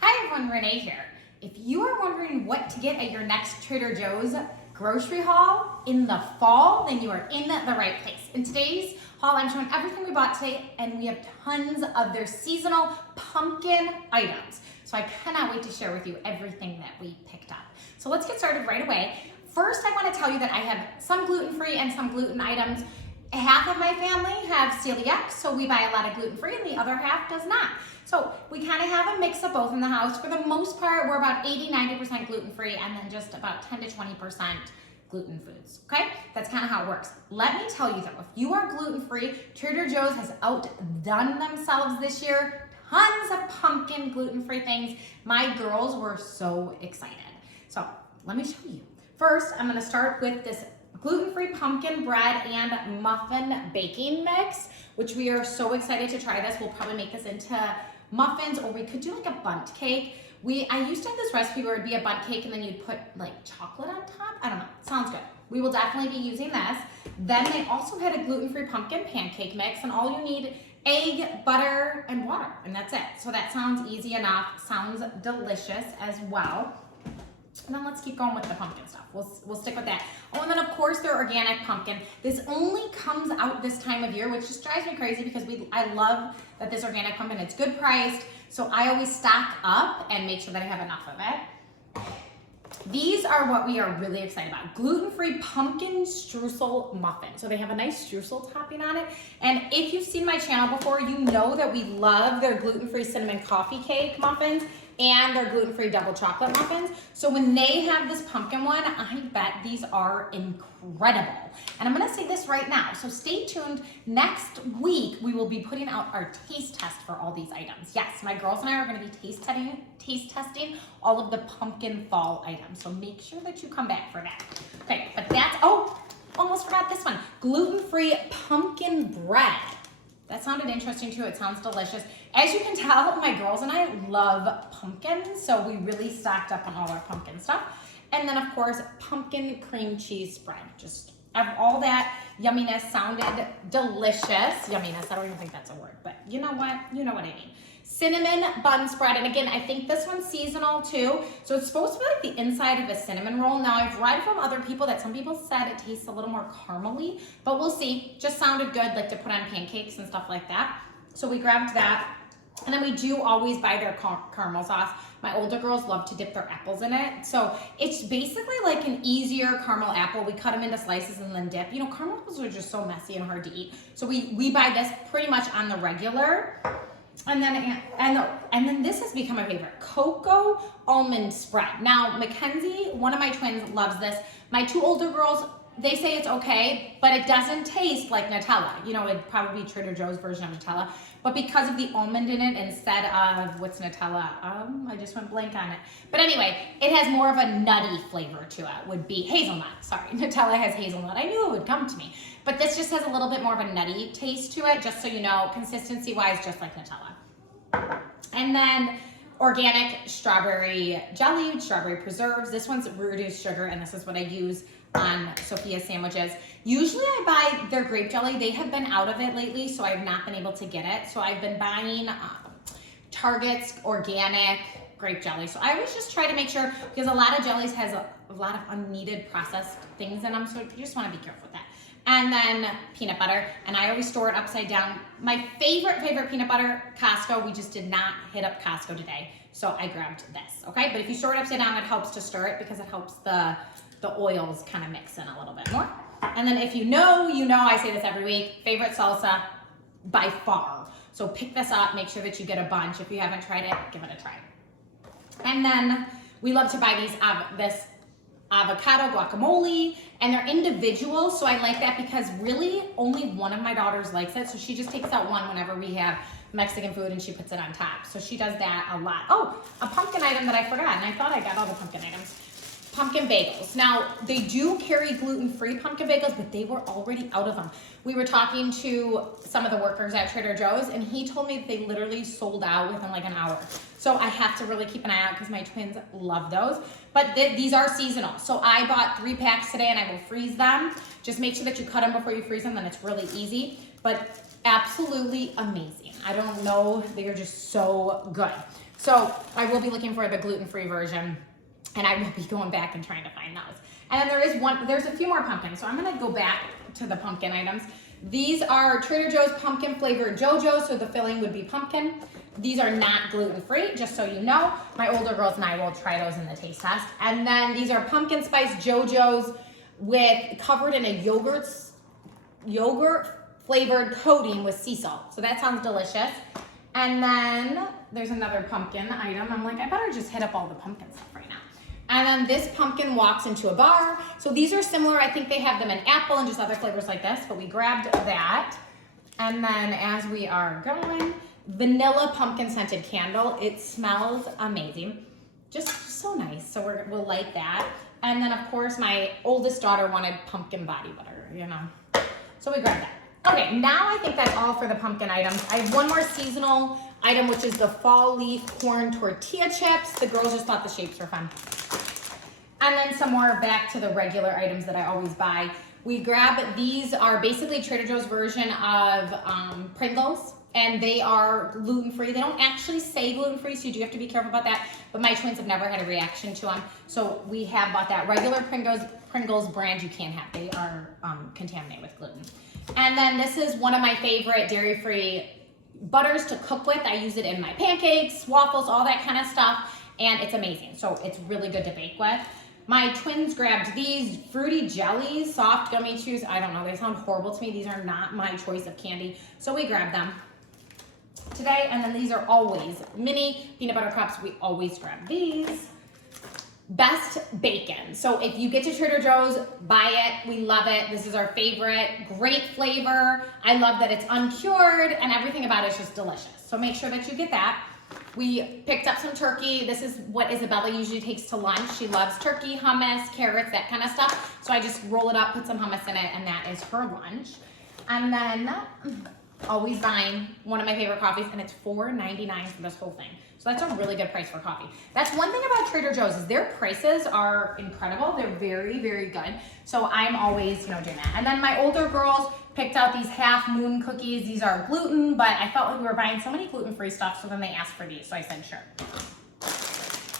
Hi everyone, Renee here. If you are wondering what to get at your next Trader Joe's grocery haul in the fall, then you are in the right place. In today's haul, I'm showing everything we bought today, and we have tons of their seasonal pumpkin items. So I cannot wait to share with you everything that we picked up. So let's get started right away. First, I want to tell you that I have some gluten-free and some gluten items. Half of my family have celiac, so we buy a lot of gluten-free, and the other half does not. So we kind of have a mix of both in the house. For the most part, we're about 80-90% gluten-free, and then just about 10 to 20% gluten foods, okay? That's kind of how it works. Let me tell you though, if you are gluten-free, Trader Joe's has outdone themselves this year. Tons of pumpkin gluten-free things. My girls were so excited. So let me show you. First, I'm gonna start with this gluten-free pumpkin bread and muffin baking mix, which we are so excited to try this. We'll probably make this into muffins, or we could do like a bundt cake. I used to have this recipe where it'd be a bundt cake and then you'd put like chocolate on top. I don't know, sounds good. We will definitely be using this. Then they also had a gluten-free pumpkin pancake mix, and all you need egg, butter, and water, and that's it. So that sounds easy enough, sounds delicious as well. And then let's keep going with the pumpkin stuff. We'll stick with that. Oh, and then of course their organic pumpkin. This only comes out this time of year, which just drives me crazy because I love that this organic pumpkin, it's good priced. So I always stock up and make sure that I have enough of it. These are what we are really excited about. Gluten-free pumpkin streusel muffin. So they have a nice streusel topping on it. And if you've seen my channel before, you know that we love their gluten-free cinnamon coffee cake muffins and their gluten-free double chocolate muffins. So when they have this pumpkin one, I bet these are incredible. And I'm gonna say this right now, so stay tuned. Next week, we will be putting out our taste test for all these items. Yes, my girls and I are gonna be taste testing all of the pumpkin fall items. So make sure that you come back for that. Okay, but almost forgot this one. Gluten-free pumpkin bread. That sounded interesting too. It sounds delicious. As you can tell, my girls and I love pumpkin, so we really stocked up on all our pumpkin stuff. And then of course, pumpkin cream cheese spread. Just all that yumminess sounded delicious. Yumminess, I don't even think that's a word, but you know what? You know what I mean. Cinnamon bun spread, and again, I think this one's seasonal too. So it's supposed to be like the inside of a cinnamon roll. Now I've read from other people that some people said it tastes a little more caramely, but we'll see. Just sounded good, like to put on pancakes and stuff like that. So we grabbed that. And then we do always buy their caramel sauce. My older girls love to dip their apples in it. So it's basically like an easier caramel apple. We cut them into slices and then dip. You know, caramel apples are just so messy and hard to eat. So we buy this pretty much on the regular. And then this has become my favorite, cocoa almond spread. Now, Mackenzie, one of my twins, loves this. My two older girls, they say it's okay, but it doesn't taste like Nutella. You know, it'd probably be Trader Joe's version of Nutella. But because of the almond in it instead of, what's Nutella? I just went blank on it. But anyway, it has more of a nutty flavor to it, would be hazelnut. Sorry, Nutella has hazelnut. I knew it would come to me. But this just has a little bit more of a nutty taste to it, just so you know, consistency-wise, just like Nutella. And then organic strawberry jelly, strawberry preserves. This one's reduced sugar, and this is what I use on Sophia's sandwiches. Usually I buy their grape jelly. They have been out of it lately, so I've not been able to get it. So I've been buying Target's organic grape jelly. So I always just try to make sure, because a lot of jellies has a lot of unneeded processed things in them, so you just want to be careful with that. And then peanut butter, and I always store it upside down. My favorite peanut butter, Costco. We just did not hit up Costco today, so I grabbed this, okay? But if you store it upside down, it helps to stir it because it helps the oils kind of mix in a little bit more. And then if you know, I say this every week, favorite salsa by far. So pick this up, make sure that you get a bunch. If you haven't tried it, give it a try. And then we love to buy this avocado guacamole, and they're individual, so I like that because really only one of my daughters likes it, so she just takes out one whenever we have Mexican food and she puts it on top. So she does that a lot. Oh, a pumpkin item that I forgot, and I thought I got all the pumpkin items. Pumpkin bagels. Now, they do carry gluten-free pumpkin bagels, but they were already out of them. We were talking to some of the workers at Trader Joe's, and he told me that they literally sold out within like an hour. So I have to really keep an eye out because my twins love those. But these are seasonal. So I bought 3 packs today, and I will freeze them. Just make sure that you cut them before you freeze them, then it's really easy. But absolutely amazing. I don't know, they are just so good. So I will be looking for the gluten-free version, and I will be going back and trying to find those. And then there's a few more pumpkins. So I'm gonna go back to the pumpkin items. These are Trader Joe's pumpkin flavored JoJos, so the filling would be pumpkin. These are not gluten-free, just so you know. My older girls and I will try those in the taste test. And then these are pumpkin spice JoJos covered in a yogurt flavored coating with sea salt. So that sounds delicious. And then there's another pumpkin item. I'm like, I better just hit up all the pumpkin stuff right now. And then this pumpkin walks into a bar. So these are similar. I think they have them in apple and just other flavors like this, but we grabbed that. And then as we are going, vanilla pumpkin scented candle. It smells amazing. Just so nice. So we'll light that. And then of course my oldest daughter wanted pumpkin body butter, you know. So we grabbed that. Okay, now I think that's all for the pumpkin items. I have one more seasonal item, which is the fall leaf corn tortilla chips. The girls just thought the shapes were fun. And then some more back to the regular items that I always buy. We grab, these are basically Trader Joe's version of Pringles, and they are gluten-free. They don't actually say gluten-free, so you do have to be careful about that, but my twins have never had a reaction to them. So we have bought that regular Pringles brand you can't have. They are contaminated with gluten. And then this is one of my favorite dairy-free butters to cook with. I use it in my pancakes, waffles, all that kind of stuff, and it's amazing. So it's really good to bake with. My twins grabbed these fruity jellies, soft gummy chews. I don't know, they sound horrible to me. These are not my choice of candy. So we grabbed them today. And then these are always mini peanut butter cups. We always grab these. Best bacon. So if you get to Trader Joe's, buy it. We love it. This is our favorite. Great flavor. I love that it's uncured and everything about it is just delicious. So make sure that you get that. We picked up some turkey. This is what Isabella usually takes to lunch. She loves turkey, hummus, carrots, that kind of stuff. So I just roll it up, put some hummus in it, and that is her lunch. And then always buying one of my favorite coffees, and it's $4.99 for this whole thing. So that's a really good price for coffee. That's one thing about Trader Joe's is their prices are incredible. They're very, very good. So I'm always, doing that. And then my older girls picked out these half moon cookies. These are gluten, but I felt like we were buying so many gluten-free stuff, so then they asked for these, so I said sure.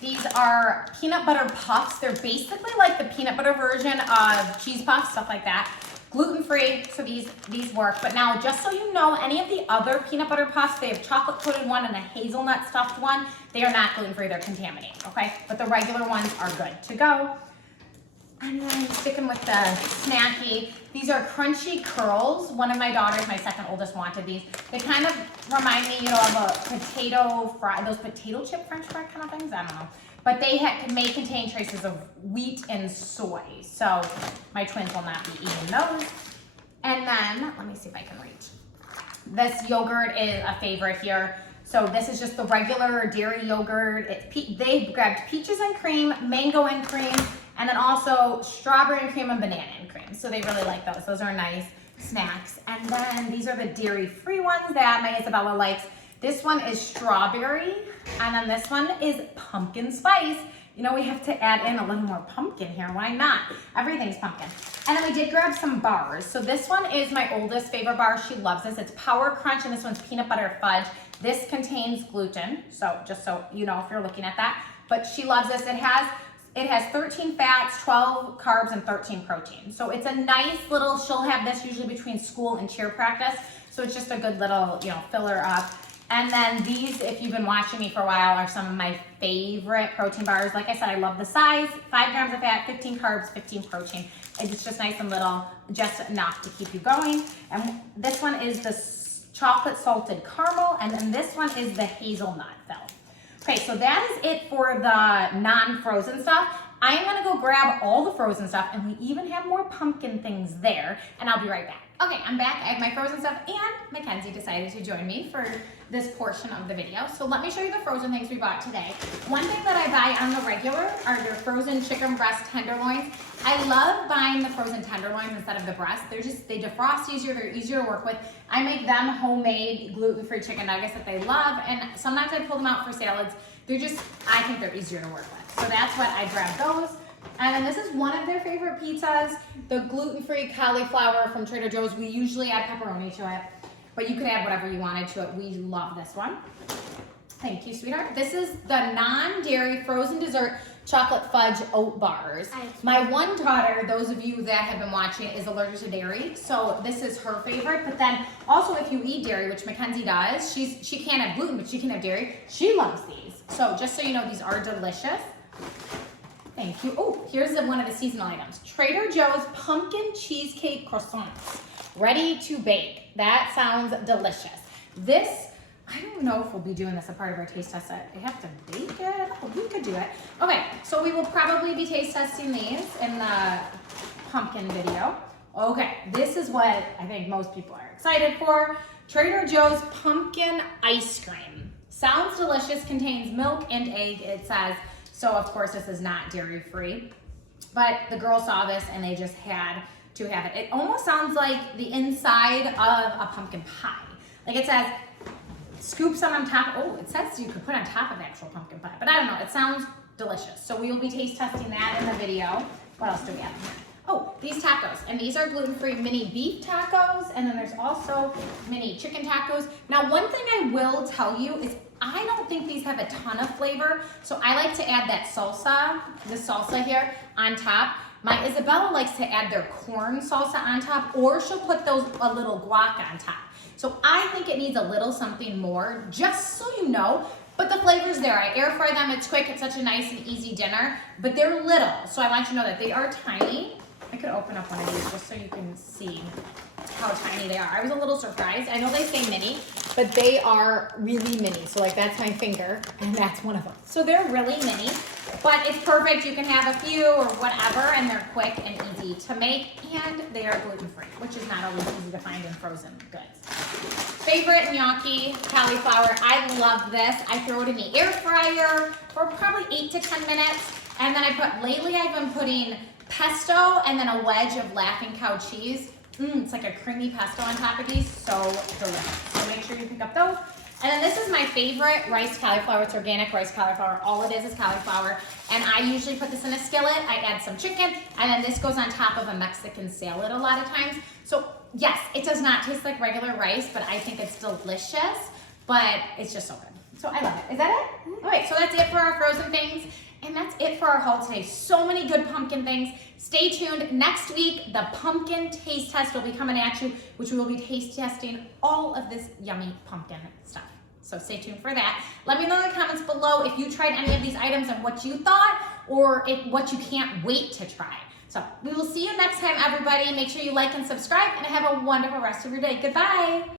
These are peanut butter puffs. They're basically like the peanut butter version of cheese puffs, stuff like that. Gluten-free, so these work. But now, just so you know, any of the other peanut butter puffs, they have chocolate-coated one and a hazelnut stuffed one. They are not gluten-free, they're contaminated, okay? But the regular ones are good to go. And then sticking with the snacky, these are crunchy curls. One of my daughters, my second oldest, wanted these. They kind of remind me, of a potato fry, those potato chip French fry kind of things, I don't know. But they may contain traces of wheat and soy. So my twins will not be eating those. And then, let me see if I can reach. This yogurt is a favorite here. So this is just the regular dairy yogurt. They grabbed peaches and cream, mango and cream, and then also strawberry and cream and banana and cream. So they really like those. Those are nice snacks. And then these are the dairy-free ones that my Isabella likes. This one is strawberry, and then this one is pumpkin spice. We have to add in a little more pumpkin here. Why not? Everything's pumpkin. And then we did grab some bars. So this one is my oldest favorite bar. She loves this. It's Power Crunch, and this one's peanut butter fudge. This contains gluten, so just so you know if you're looking at that. But she loves this. It has 13 fats, 12 carbs, and 13 protein. So it's a nice little, she'll have this usually between school and cheer practice. So it's just a good little, filler up. And then these, if you've been watching me for a while, are some of my favorite protein bars. Like I said, I love the size, 5 grams of fat, 15 carbs, 15 protein. It's just nice and little, just enough to keep you going. And this one is the chocolate salted caramel, and then this one is the hazelnut fill. Okay, so that is it for the non-frozen stuff. I'm gonna go grab all the frozen stuff, and we even have more pumpkin things there, and I'll be right back. Okay, I'm back. I have my frozen stuff, and Mackenzie decided to join me for this portion of the video. So let me show you the frozen things we bought today. One thing that I buy on the regular are your frozen chicken breast tenderloins. I love buying the frozen tenderloins instead of the breast. They defrost easier, they're easier to work with. I make them homemade gluten-free chicken nuggets that they love, and sometimes I pull them out for salads. I think they're easier to work with. So that's what I grabbed those. And then this is one of their favorite pizzas, the gluten-free cauliflower from Trader Joe's. We usually add pepperoni to it, but you could add whatever you wanted to it. We love this one. Thank you, sweetheart. This is the non-dairy frozen dessert chocolate fudge oat bars. My one daughter, those of you that have been watching, is allergic to dairy, so this is her favorite. But then also if you eat dairy, which Mackenzie does, she can't have gluten, but she can have dairy. She loves these. So just so you know, these are delicious. Thank you. Oh, here's one of the seasonal items. Trader Joe's pumpkin cheesecake croissants, ready to bake. That sounds delicious. This, I don't know if we'll be doing this a part of our taste test. I have to bake it. Oh, we could do it. Okay, so we will probably be taste testing these in the pumpkin video. Okay, this is what I think most people are excited for. Trader Joe's pumpkin ice cream. Sounds delicious, contains milk and egg, it says. So of course this is not dairy free. But the girls saw this and they just had to have it. It almost sounds like the inside of a pumpkin pie. Like it says, scoop some on top. Oh, it says you could put on top of actual pumpkin pie, but I don't know. It sounds delicious. So we will be taste testing that in the video. What else do we have in here? Oh, these tacos. And these are gluten-free mini beef tacos. And then there's also mini chicken tacos. Now, one thing I will tell you is I don't think these have a ton of flavor. So I like to add that salsa, the salsa here on top. My Isabella likes to add their corn salsa on top, or she'll put a little guac on top. So I think it needs a little something more, just so you know. But the flavor's there. I air fry them. It's quick. It's such a nice and easy dinner. But they're little, so I want you to know that they are tiny. I could open up one of these just so you can see how tiny they are. I was a little surprised. I know they say mini, but they are really mini. So like that's my finger, and that's one of them. So they're really mini, but it's perfect. You can have a few or whatever, and they're quick and easy to make, and they are gluten-free, which is not always easy to find in frozen goods. Favorite gnocchi cauliflower. I love this. I throw it in the air fryer for probably 8 to 10 minutes, and then lately I've been putting pesto and then a wedge of Laughing Cow cheese. It's like a creamy pesto on top of these, so delicious. So make sure you pick up those. And then this is my favorite rice cauliflower. It's organic rice cauliflower. All it is cauliflower. And I usually put this in a skillet. I add some chicken, and then this goes on top of a Mexican salad a lot of times. So yes, it does not taste like regular rice, but I think it's delicious, but it's just so good. So I love it. Is that it? All right, so that's it for our frozen things. And that's it for our haul today. So many good pumpkin things. Stay tuned. Next week, the pumpkin taste test will be coming at you, which we will be taste testing all of this yummy pumpkin stuff. So stay tuned for that. Let me know in the comments below if you tried any of these items and what you thought, or what you can't wait to try. So we will see you next time, everybody. Make sure you like and subscribe, and have a wonderful rest of your day. Goodbye.